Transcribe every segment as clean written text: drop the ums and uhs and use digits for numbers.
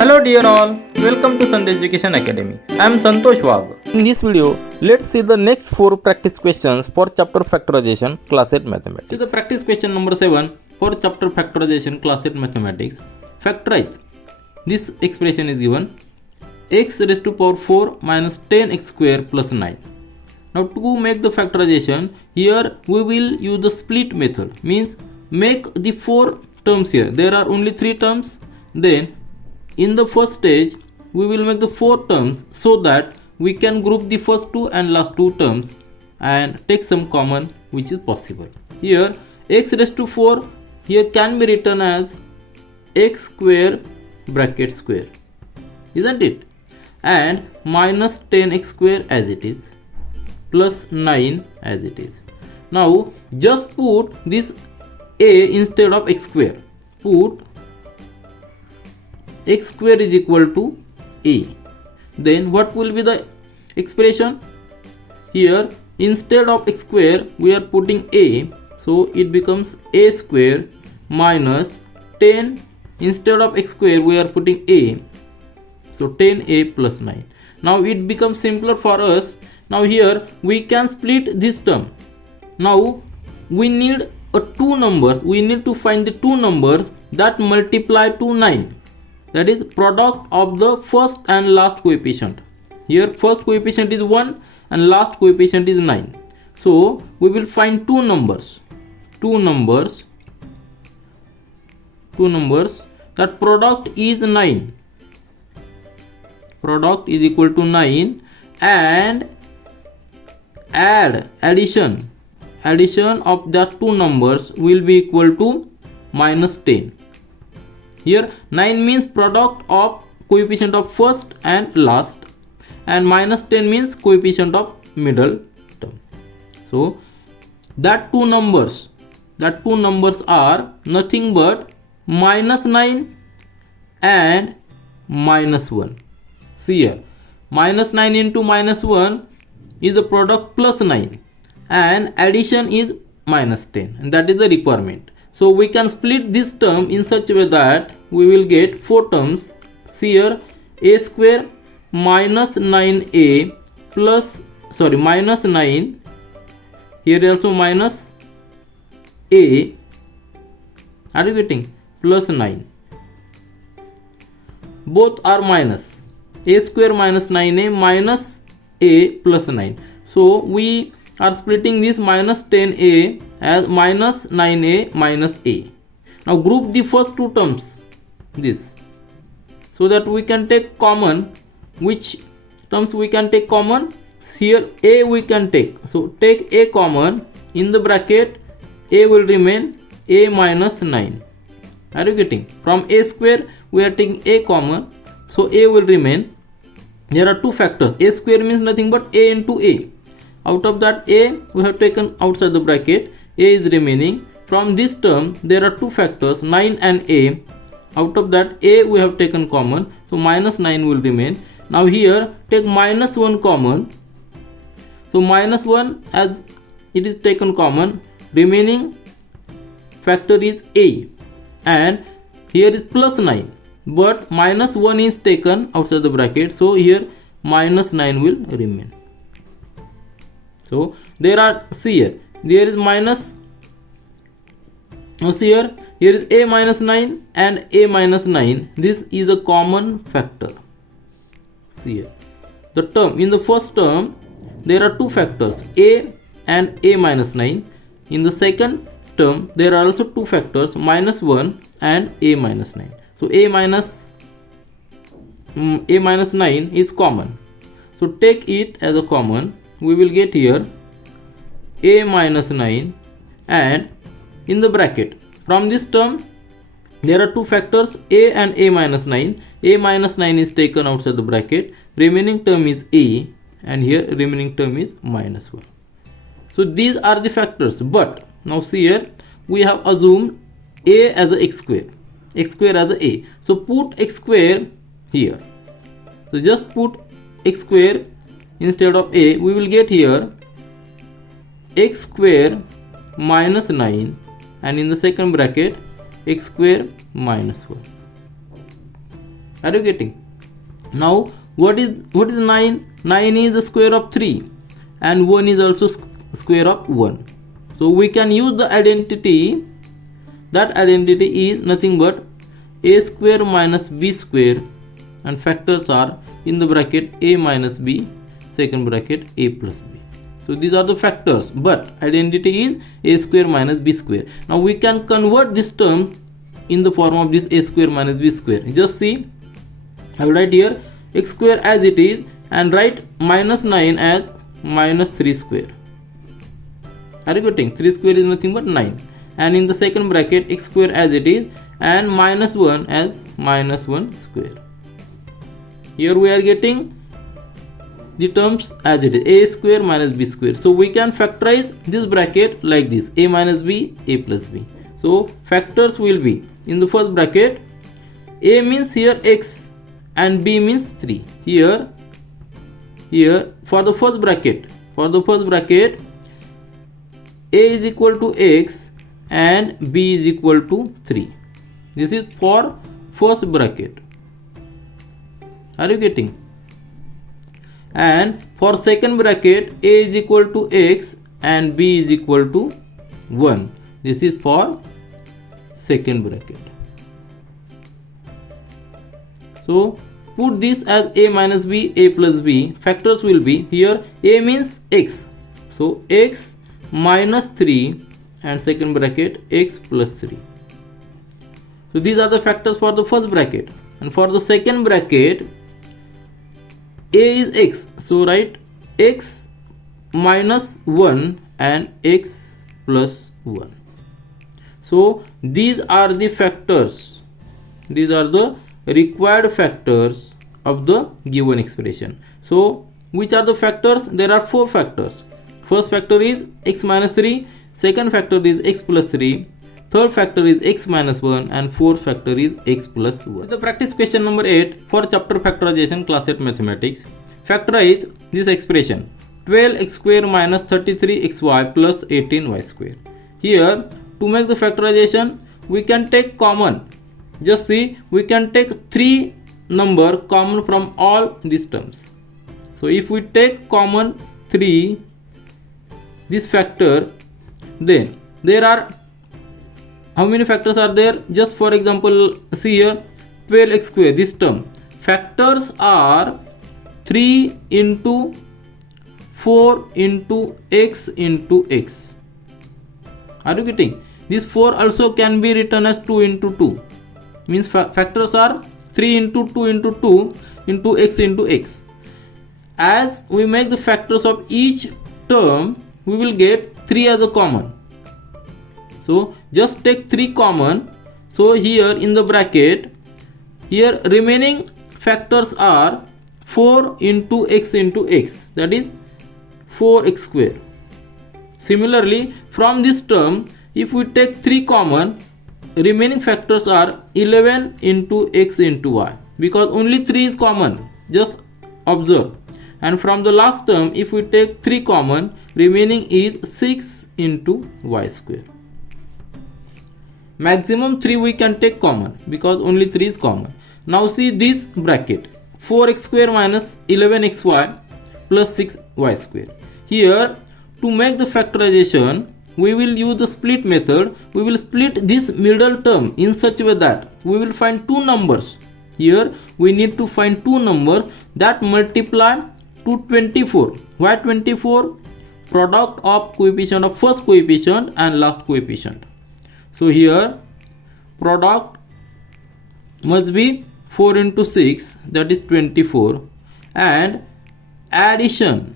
Hello dear all, welcome to Sandhya Education Academy. I am Santosh Wag. In this video, let's see the next 4 practice questions for chapter Factorization, class 8 Mathematics. So the practice question number 7 for chapter Factorization, class 8 Mathematics. Factorize. This expression is given x raised to power 4 minus 10x square plus 9. Now to make the factorization, here we will use the split method. Means make the 4 terms here. There are only 3 terms. Then in the first stage, we will make the 4 terms so that we can group the first 2 and last 2 terms and take some common which is possible. Here x raised to 4 here can be written as x square bracket square, isn't it? And minus 10x square as it is, plus 9 as it is. Now just put this a instead of x square. Put x square is equal to a. Then what will be the expression? Here instead of x square we are putting a, so it becomes a square minus 10. Instead of x square we are putting a, so 10a plus 9. Now it becomes simpler for us. Now here we can split this term. Now we need a 2 numbers. We need to find the 2 numbers that multiply to 9. That is product of the first and last coefficient. Here first coefficient is 1 and last coefficient is 9. So we will find 2 numbers. That product is 9. Product is equal to 9 and addition of that 2 numbers will be equal to minus 10. Here 9 means product of coefficient of first and last, and minus 10 means coefficient of middle term. So that two numbers are nothing but minus 9 and minus 1. See here, minus 9 into minus 1 is the product plus 9 and addition is minus 10, and that is the requirement. So we can split this term in such a way that we will get 4 terms. See here, a square minus 9a plus minus 9. Here also minus a. Are you getting? Plus 9. Both are minus. A square minus 9a minus a plus 9. So we are splitting this minus 10a as minus 9a minus a. Now group the first 2 terms, this, so that we can take common. Which terms we can take common? Here a we can take. So take a common. In the bracket a will remain a minus 9. Are you getting? From a square we are taking a common, so a will remain. There are 2 factors. A square means nothing but a into a. Out of that a we have taken outside the bracket, a is remaining. From this term there are 2 factors, 9 and a. Out of that a we have taken common, so minus 9 will remain. Now here take minus 1 common. So minus 1 as it is taken common, remaining factor is a, and here is plus 9, but minus 1 is taken outside the bracket, so here minus 9 will remain. So there are, see here, there is minus, now see here is a minus 9 and a minus 9. This is a common factor. See here, the term, in the first term there are 2 factors, a and a minus 9. In the second term there are also 2 factors, minus 1 and a minus 9. So a minus 9 is common. So take it as a common. We will get here a minus 9, and in the bracket from this term there are 2 factors, a and a minus 9. A minus 9 is taken outside the bracket, remaining term is a, and here remaining term is minus 1. So these are the factors, but now see here we have assumed a as a x square as a. So put x square here. So just put x square instead of a. We will get here x square minus 9, and in the second bracket x square minus 1. Are you getting? Now what is 9? 9 is the square of 3 and 1 is also square of 1. So we can use the identity. That identity is nothing but a square minus b square, and factors are in the bracket a minus b, second bracket a plus b. So these are the factors, but identity is a square minus b square. Now we can convert this term in the form of this a square minus b square. Just see, I will write here x square as it is and write minus 9 as minus 3 square. Are you getting? 3 square is nothing but 9, and in the second bracket x square as it is and minus 1 as minus 1 square. Here we are getting the terms as it is, a square minus b square. So we can factorize this bracket like this, a minus b, a plus b. So factors will be in the first bracket, a means here x and b means 3. Here for the first bracket a is equal to x and b is equal to 3. This is for first bracket. Are you getting? And for second bracket a is equal to x and b is equal to 1. This is for second bracket. So put this as a minus b, a plus b. Factors will be here, a means x, so x minus 3 and second bracket x plus 3. So these are the factors for the first bracket. And for the second bracket, a is x, so write x minus 1 and x plus 1. So these are the factors, these are the required factors of the given expression. So which are the factors? There are 4 factors. First factor is x minus 3, second factor is x plus 3, third factor is x minus 1, and fourth factor is x plus 1. The practice question number 8 for chapter factorization, class 8 mathematics. Factorize this expression 12x square minus 33xy plus 18y square. Here to make the factorization we can take common. Just see, we can take 3 number common from all these terms. So if we take common 3 this factor, then there are how many factors are there? Just for example, see here 12x square, this term. Factors are 3 into 4 into x into x. Are you getting? This 4 also can be written as 2 into 2. Means factors are 3 into 2 into 2 into x into x. As we make the factors of each term, we will get 3 as a common. So just take 3 common. So here in the bracket, here remaining factors are 4 into x, that is 4x square. Similarly, from this term, if we take 3 common, remaining factors are 11 into x into y, because only 3 is common. Just observe. And from the last term, if we take 3 common, remaining is 6 into y square. Maximum 3 we can take common because only 3 is common. Now see this bracket, 4x square minus 11xy plus 6y square. Here to make the factorization, we will use the split method. We will split this middle term in such a way that we will find 2 numbers. Here we need to find 2 numbers that multiply to 24. Why 24? Product of coefficient of first coefficient and last coefficient. So here product must be 4 into 6, that is 24, and addition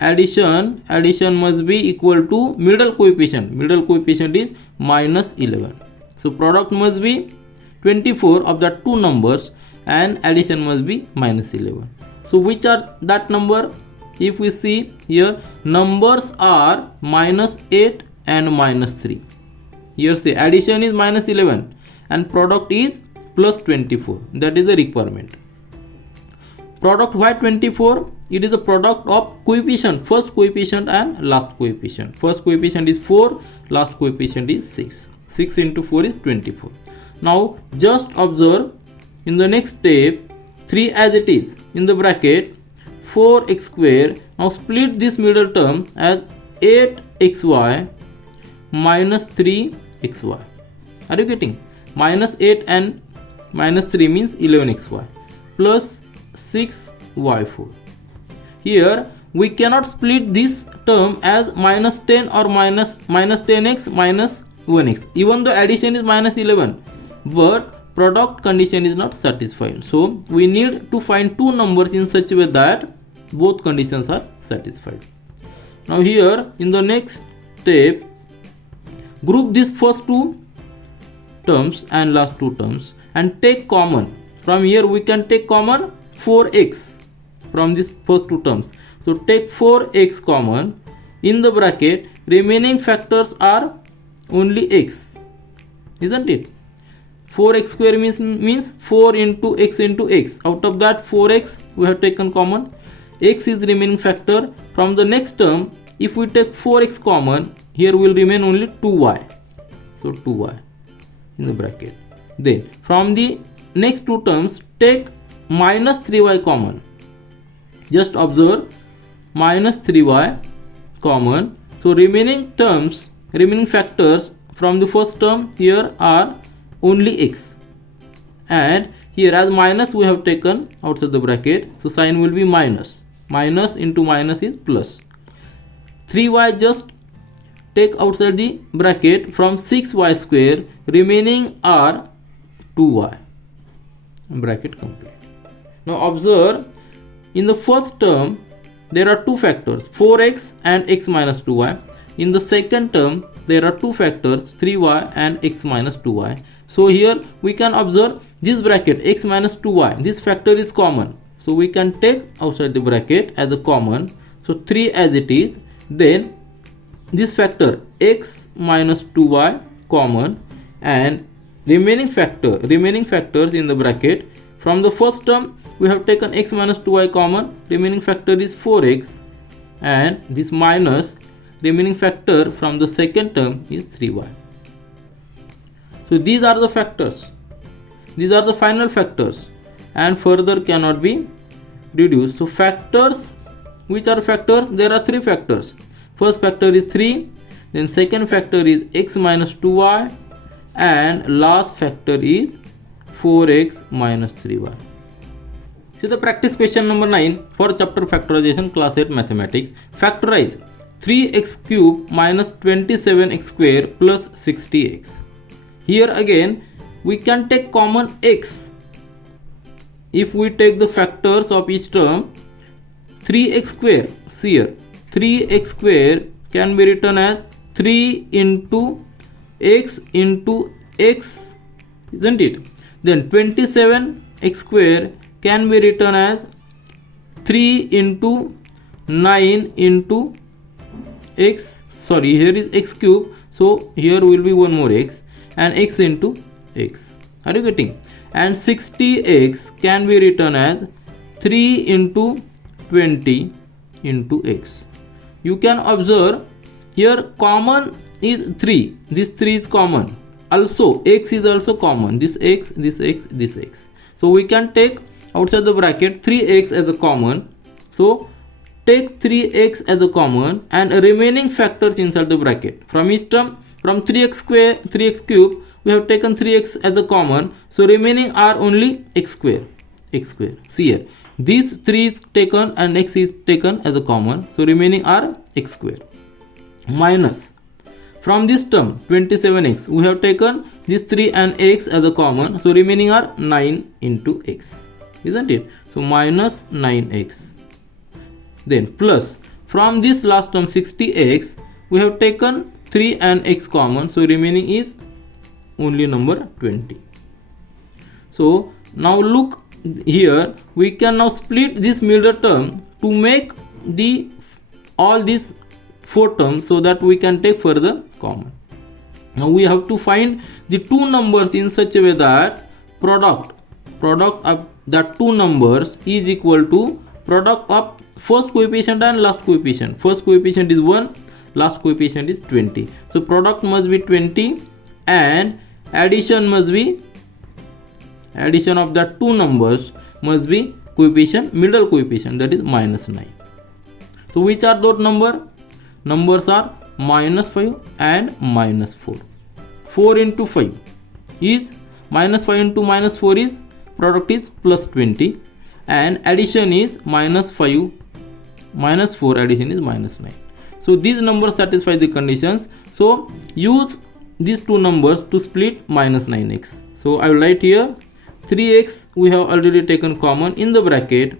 must be equal to middle coefficient is minus 11. So product must be 24 of the 2 numbers and addition must be minus 11. So which are that number? If we see here, numbers are minus 8 and minus 3. Here say addition is minus 11 and product is plus 24. That is the requirement. Product, why 24? It is the product of coefficient, first coefficient and last coefficient. First coefficient is 4, last coefficient is 6. 6 into 4 is 24. Now just observe in the next step 3 as it is in the bracket 4x square. Now split this middle term as 8xy minus 3xy. Are you getting? Minus 8 and minus 3 means 11xy plus 6y4. Here we cannot split this term as minus 10 or minus 10x minus 1x, even though addition is minus 11, but product condition is not satisfied. So we need to find two numbers in such a way that both conditions are satisfied. Now here in the next step, group these first two terms and last two terms and take common. From here we can take common 4x from these first two terms. So take 4x common. In the bracket remaining factors are only x, isn't it? 4x square means 4 into x into x. Out of that 4x we have taken common. X is remaining factor. From the next term, if we take 4x common, here will remain only 2y. So 2y in the bracket. Then from the next two terms, take minus 3y common. Just observe minus 3y common. So remaining terms, remaining factors from the first term here are only x, and here as minus we have taken outside the bracket, so sign will be minus. Minus into minus is plus. 3y just take outside the bracket. From 6y square remaining are 2y. Bracket complete. Now observe, in the first term there are two factors 4x and x minus 2y. In the second term there are two factors 3y and x minus 2y. So here we can observe this bracket x minus 2y, this factor is common, so we can take outside the bracket as a common. So 3 as it is. Then this factor x minus 2y common, and remaining factors in the bracket. From the first term we have taken x minus 2y common, remaining factor is 4x, and this minus remaining factor from the second term is 3y. So these are the factors, these are the final factors, and further cannot be reduced. So factors, which are factors? There are three factors. First factor is 3, then second factor is x minus 2y, and last factor is 4x minus 3y. See the practice question number 9 for chapter factorization, class 8 mathematics. Factorize 3x cube minus 27x square plus 60x. Here again we can take common x. If we take the factors of each term, 3x square, see here 3x square can be written as 3 into x, isn't it? Then 27x square can be written as 3 into 9 into x, sorry, here is x cube, so here will be one more x, and x into x. Are you getting? And 60x can be written as 3 into 20 into x. You can observe here common is 3, this 3 is common, also x is also common, this x, this x, this x. So we can take outside the bracket 3x as a common. So take 3x as a common and remaining factors inside the bracket. From each term, from 3x square, 3x cube, we have taken 3x as a common, so remaining are only x square. See here, these 3 is taken and x is taken as a common, so remaining are x square. Minus, from this term 27x, we have taken this 3 and x as a common, so remaining are 9 into x, isn't it? So minus 9x. Then plus, from this last term 60x, we have taken 3 and x common, so remaining is only number 20. So now look here, we can now split this middle term to make the all these 4 terms, so that we can take further common. Now we have to find the two numbers in such a way that product of that two numbers is equal to product of first coefficient and last coefficient. First coefficient is 1, last coefficient is 20. So product must be 20 and addition must be addition of that two numbers must be coefficient, middle coefficient, that is minus 9. So which are those numbers are minus 5 and minus 4. 4 into 5 is minus 5 into minus 4 is product is plus 20, and addition is minus 5 minus 4, addition is minus 9. So these numbers satisfy the conditions. So use these two numbers to split minus 9x. So I will write here 3x we have already taken common in the bracket,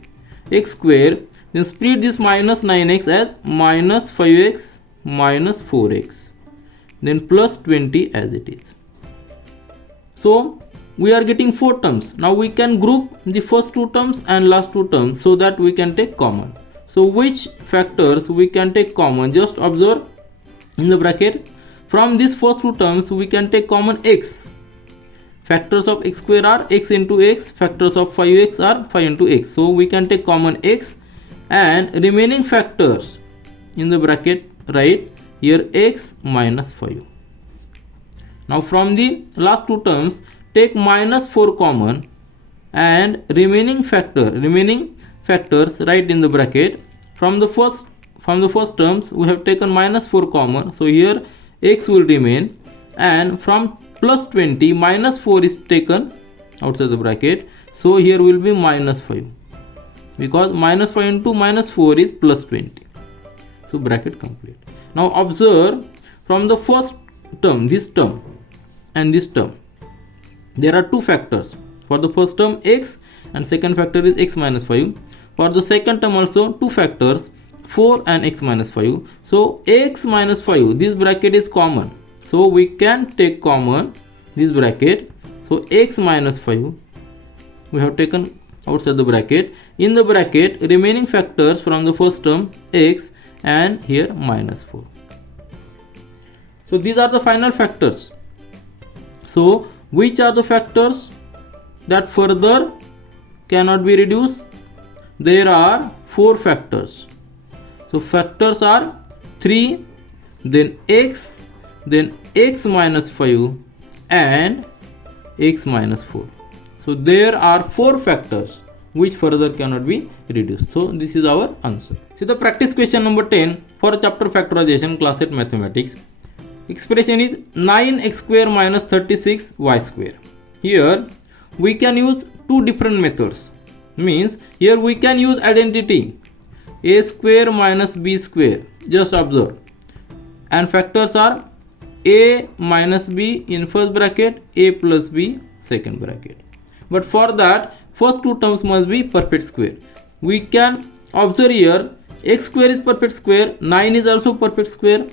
x square, then split this minus 9x as minus 5x minus 4x, then plus 20 as it is. So we are getting 4 terms. Now we can group the first 2 terms and last 2 terms so that we can take common. So which factors we can take common? Just observe in the bracket. From these first 2 terms we can take common x. Factors of x square are x into x. Factors of 5x are 5 into x. So we can take common x, and remaining factors in the bracket write here x minus 5. Now from the last 2 terms take minus 4 common, and remaining factors write in the bracket. From the first terms we have taken minus 4 common, so here x will remain, and from plus 20 minus 4 is taken outside the bracket, so here will be minus 5, because minus 5 into minus 4 is plus 20. So bracket complete. Now observe from the first term, this term and this term, there are 2 factors. For the first term x, and second factor is x minus 5. For the second term also 2 factors, 4 and x minus 5. So x minus 5, this bracket is common, so we can take common this bracket. So x minus 5 we have taken outside the bracket. In the bracket remaining factors from the first term x, and here minus 4. So these are the final factors. So which are the factors that further cannot be reduced? There are 4 factors. So factors are 3, then x minus 5 and x minus 4. So there are 4 factors which further cannot be reduced. So this is our answer. See the practice question number 10 for chapter factorization, class 8 mathematics. Expression is 9x square minus 36y square. Here we can use 2 different methods. Means here we can use identity a square minus b square. Just observe, and factors are a minus b in first bracket, a plus b second bracket. But for that first 2 terms must be perfect square. We can observe here x square is perfect square, 9 is also perfect square,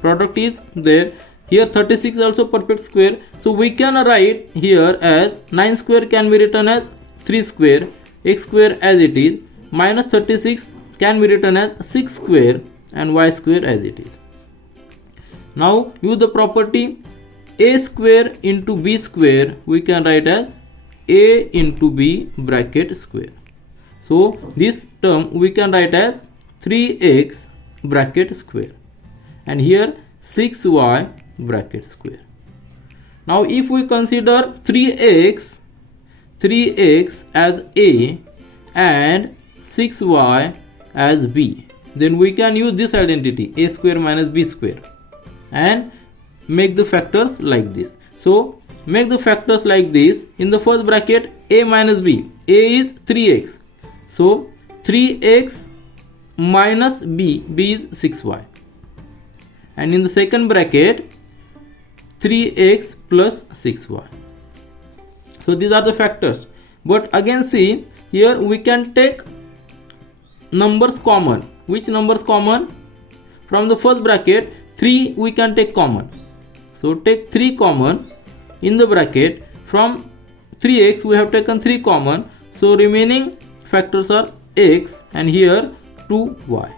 product is there. Here 36 is also perfect square. So we can write here as 9 square can be written as 3 square, x square as it is, minus 36 can be written as 6 square, and y square as it is. Now use the property a square into b square, we can write as a into b bracket square. So this term we can write as 3x bracket square, and here 6y bracket square. Now if we consider 3x as a and 6y as b, then we can use this identity a square minus b square and make the factors like this. So make the factors like this. In the first bracket a minus b, a is 3x, so 3x minus b is 6y, and in the second bracket 3x plus 6y. So these are the factors. But again see here we can take numbers common. Which numbers common? From the first bracket 3 we can take common, so take 3 common in the bracket. From 3x we have taken 3 common, so remaining factors are x, and here 2y.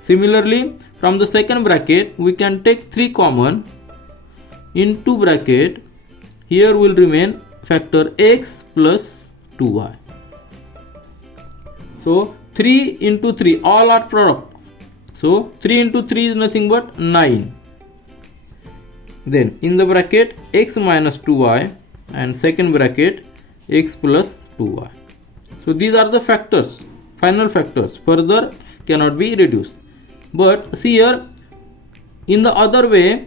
Similarly from the second bracket we can take 3 common into bracket, here will remain factor x plus 2y. So 3 into 3 all are product, so 3 into 3 is nothing but 9. Then in the bracket x minus 2y and second bracket x plus 2y. So these are the factors, final factors, further cannot be reduced. But see here, in the other way,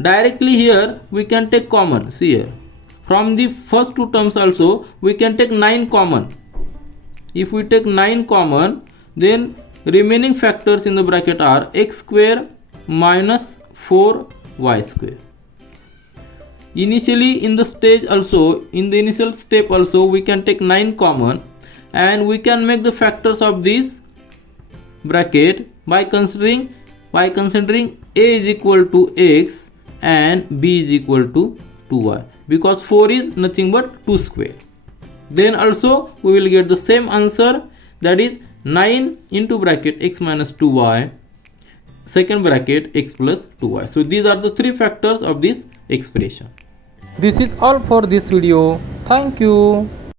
directly here we can take common. See here, from the first two terms also we can take 9 common. If we take 9 common, then remaining factors in the bracket are x square minus 4y square. Initially in the initial step also we can take 9 common, and we can make the factors of this bracket by considering a is equal to x and b is equal to 2y, because 4 is nothing but 2 square. Then also we will get the same answer, that is 9 into bracket x minus 2y, second bracket x plus 2y. So these are the three factors of this expression. This is all for this video. Thank you.